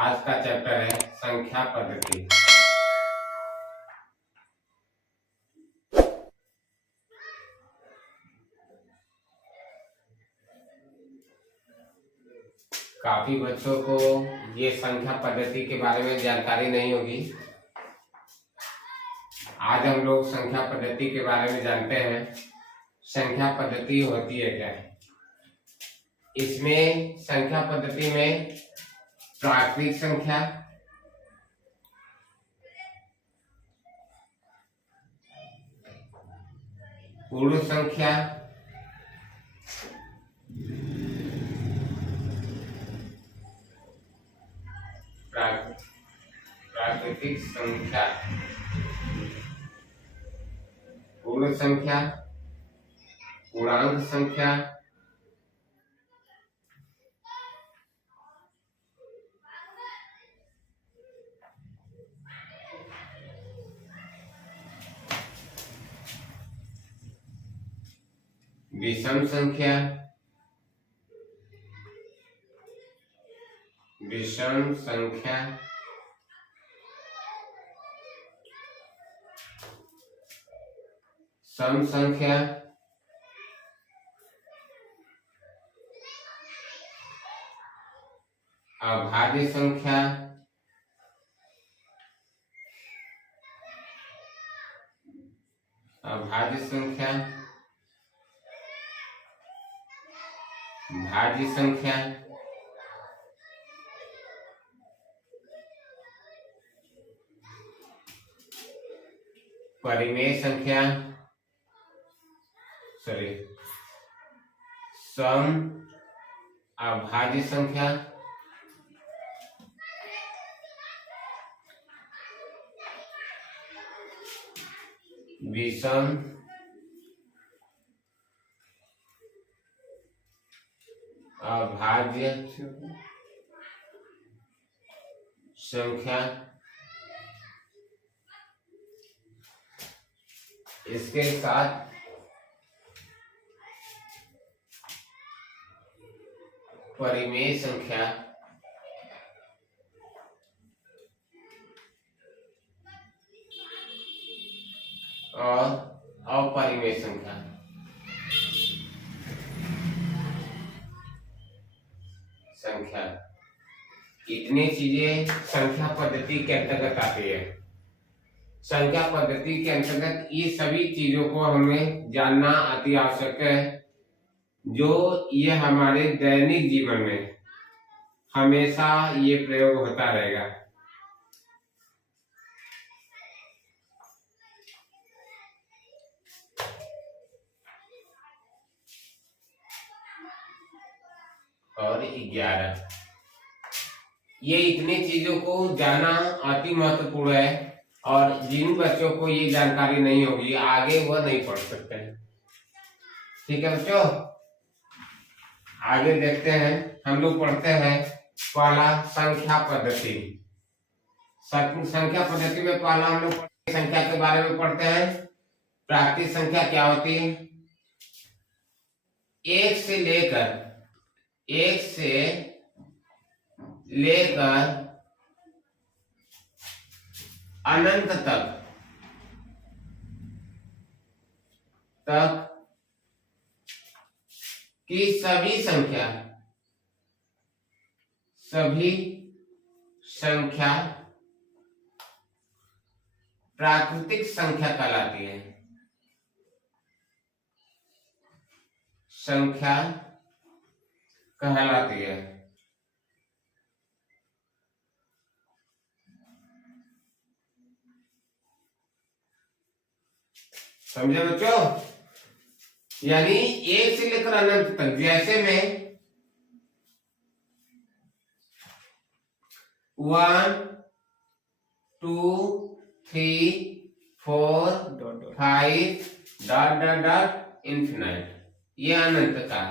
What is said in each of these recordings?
आज का चैप्टर है संख्या पद्धति। काफी बच्चों को ये संख्या पद्धति के बारे में जानकारी नहीं होगी। आज हम लोग संख्या पद्धति के बारे में जानते हैं। संख्या पद्धति होती है क्या है? इसमें संख्या पद्धति में प्राकृतिक संख्या, पूर्ण संख्या, प्राकृतिक संख्या, पूर्ण संख्या, पूर्णांक संख्या, विषम संख्या, विषम संख्या, सम संख्या, अभाज्य संख्या, अभाज्य संख्या, भाज्य संख्या, परिमेय संख्या, सम अभाज्य संख्या, विषम अभाज्य संख्या, इसके साथ परिमेय संख्या और अपरिमेय संख्या। संख्या इतनी चीजें संख्या पद्धति के अंतर्गत आती है। संख्या पद्धति के अंतर्गत ये सभी चीजों को हमें जानना अति आवश्यक है, जो ये हमारे दैनिक जीवन में हमेशा ये प्रयोग होता रहेगा। और 11 ये इतनी चीजों को जानना अति महत्वपूर्ण है, और जिन बच्चों को ये जानकारी नहीं होगी आगे वह नहीं पढ़ सकते हैं। ठीक है बच्चों, आगे देखते हैं। हम लोग पढ़ते हैं पहला संख्या पद्धति। संख्या पद्धति में पहला हम लोग संख्या के बारे में पढ़ते हैं। प्राकृतिक संख्या क्या होती है? एक से लेकर अनंत तक की सभी संख्या प्राकृतिक संख्या कहलाती है। संख्या कहलाती है। समझे बच्चों? यानी एक से लेकर अनंत तक, जैसे में 1 2 3 4 5 डॉट डॉट डॉट इंफिनाइट, ये अनंत का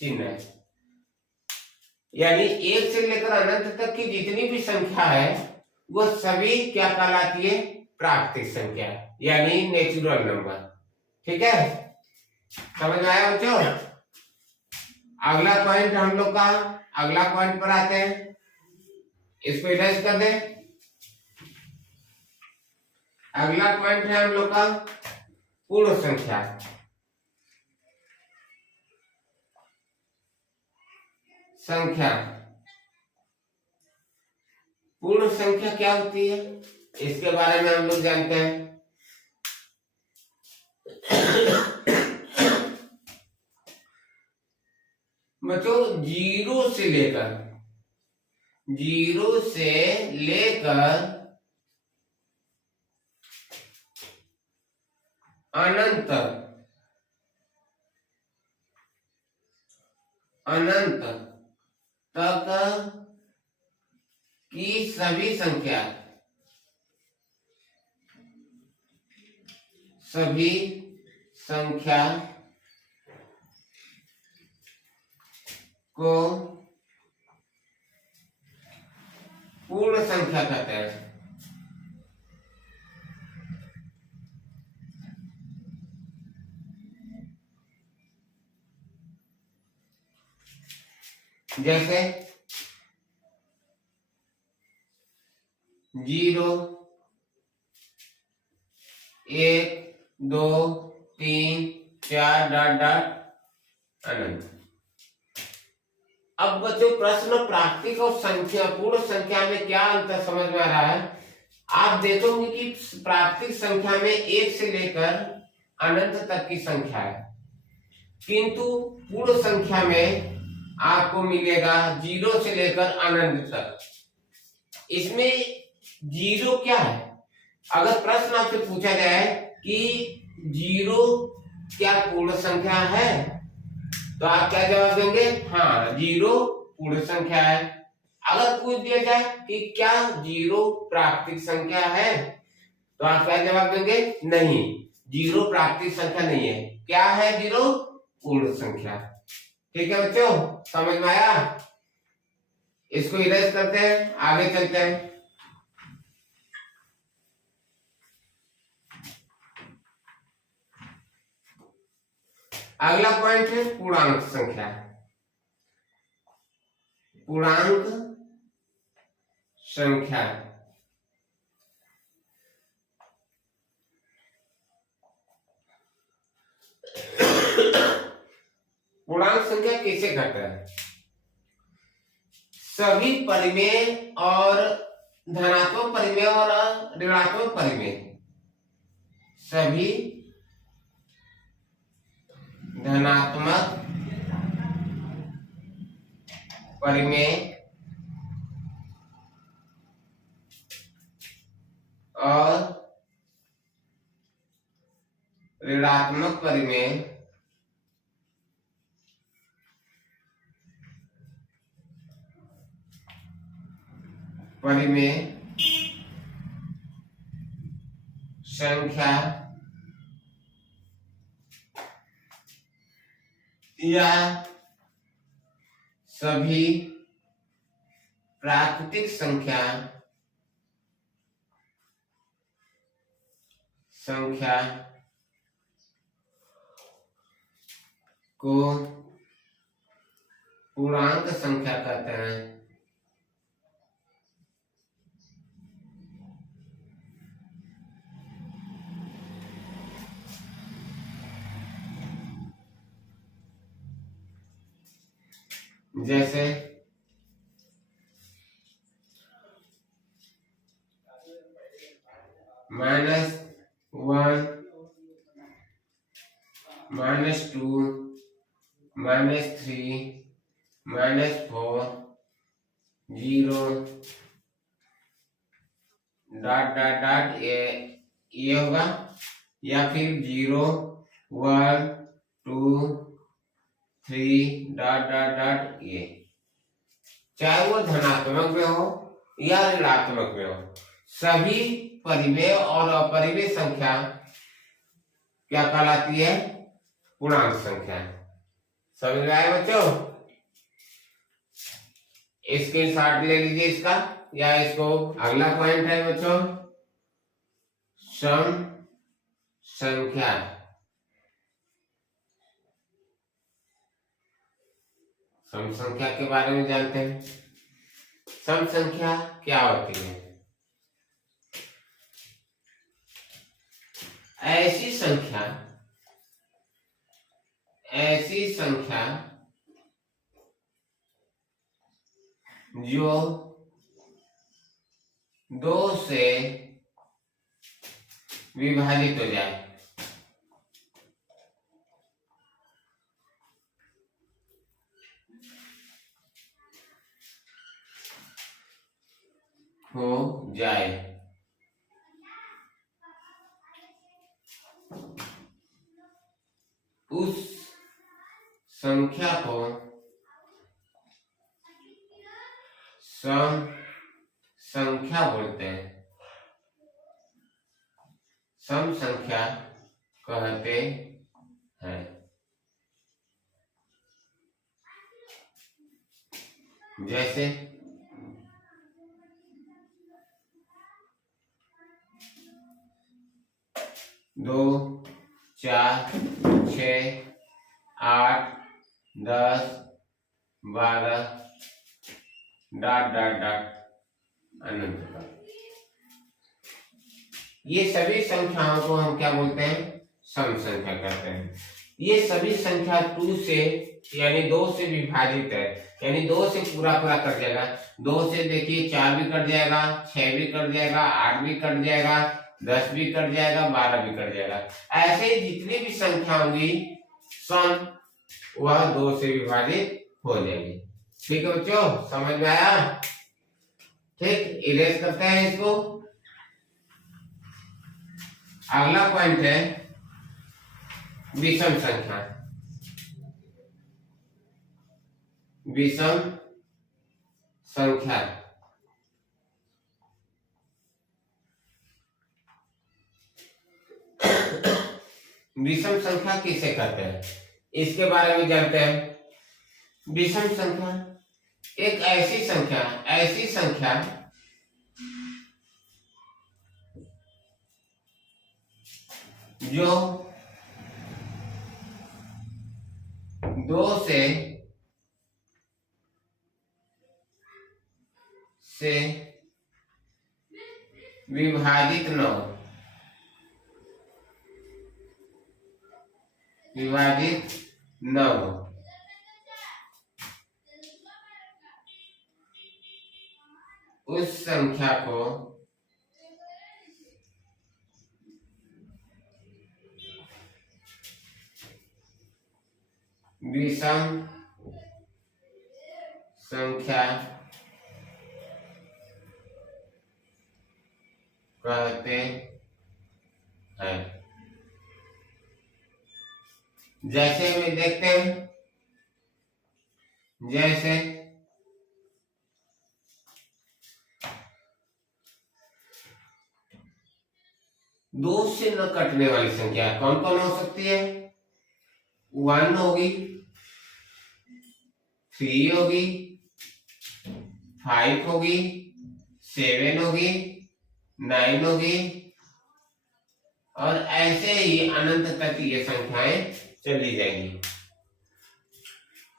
चिन्ह है। यानी एक से लेकर अनंत तक की जितनी भी संख्या है वो सभी क्या कहलाती है? प्राकृतिक संख्या, यानी नेचुरल नंबर। ठीक है, समझ में आया बच्चों? अगला पॉइंट हम लोग का, अगला पॉइंट पर आते हैं। इसको इरेज कर दे। अगला पॉइंट है हम लोग का पूर्ण संख्या। पूर्ण संख्या क्या होती है, इसके बारे में हम लोग जानते हैं। बच्चों जीरो से लेकर अनंत तक की सभी संख्या को पूर्ण संख्या कहते हैं। जैसे 0, 1, 2, 3, 4 डॉट डॉट अनंत। अब बच्चों प्रश्न प्राकृतिक और संख्या पूर्ण संख्या में क्या अंतर समझ में आ रहा है। आप देखोगे कि प्राकृतिक संख्या में 1 से लेकर अनंत तक की संख्या है, किंतु पूर्ण संख्या में आपको मिलेगा 0 से लेकर अनंत तक। इसमें 0 क्या है, अगर प्रश्न आपसे पूछा जाए कि 0 क्या पूर्ण संख्या है, तो आप क्या जवाब देंगे, हाँ 0 पूर्ण संख्या है। अगर पूछ दिया जाए कि क्या 0 प्राकृतिक संख्या है, तो आप क्या जवाब देंगे, नहीं 0 प्राकृतिक संख्या नहीं है। क्या है 0, पूर्ण संख्या। ठीक है बच्चों, समझ में आया। इसको इरेज करते हैं, आगे चलते हैं। अगला पॉइंट है पूर्णांक संख्या। पूर्णांक संख्या पूर्णांक संख्या कैसे करते हैं, सभी परिमेय और धनात्मक परिमेय और ऋणात्मक परिमेय, सभी धनात्मक परिमेय और ऋणात्मक परिमेय संख्या या सभी प्राकृतिक संख्या को पूर्णांक संख्या कहते हैं। जैसे -1, -2, -3, -4, 0 डॉट डॉट डॉट ये होगा, या फिर 0, 1, 2, 3 डॉट डॉट डॉट ये, चाहे वो धनात्मक में हो या ऋणात्मक में हो, सभी परिमेय और अपरिमेय संख्या क्या कहलाती है, पूर्णांक संख्या। समझ में आया बच्चों। स्क्रीनशॉट ले लीजिए इसका, या इसको अगला पॉइंट है बच्चों सम संख्या। सम संख्या के बारे में जानते हैं। सम संख्या क्या होती है? ऐसी संख्या जो 2 से विभाजित हो जाए। उस संख्या को सम संख्या बोलते हैं, सम संख्या कहते हैं। जैसे 2, 4, 6, 8, 10, 12 डॉट डॉट डॉट अनंत तक। ये सभी संख्याओं को हम क्या बोलते हैं? सम संख्या कहते हैं। ये सभी संख्या 2 से यानी 2 से विभाजित है, यानी 2 से पूरा कट जाएगा। 2 से देखिए 4 भी कट जाएगा, 6 भी कट जाएगा, 8 भी कट जाएगा, 10 भी कट जाएगा, 12 भी कट जाएगा। ऐसे जितनी भी संख्या होंगी सम वह 2 से विभाजित हो जाएगी। ठीक है बच्चों, समझ में आया? ठीक, इरेज करते हैं इसको। अगला पॉइंट है विषम संख्या। विषम संख्या विषम संख्या किसे कहते हैं इसके बारे में जानते हैं। विषम संख्या एक ऐसी संख्या जो 2 से विभाजित न हो, उस संख्या को विषम संख्या कहते हैं। जैसे में देखते हैं, जैसे 2 से न कटने वाली संख्या कौन कौन हो सकती है? 1 होगी, 3 होगी, 5 होगी, 7 होगी, 9 होगी और ऐसे ही अनंत तक ये संख्याएं चली जाएंगी।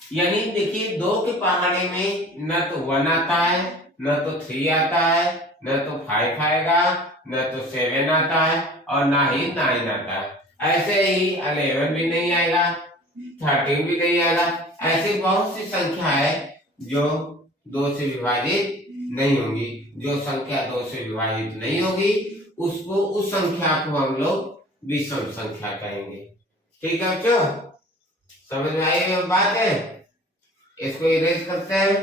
यानी देखिए 2 के पहाड़े में न तो 1 आता है, न तो 3 आता है, न तो 5 आएगा, न तो 7 आता है और ना ही 9 आता है। ऐसे ही 11 भी नहीं आएगा, 13 भी नहीं आएगा। ऐसी बहुत सी संख्या है जो 2 से विभाजित नहीं होगी। जो संख्या 2 से विभाजित नहीं होगी उसको, उस संख्या को हम लोग विषम संख्या कहेंगे। ठीक है बच्चों, समझ में आई बात है? इसको इरेज करते हैं।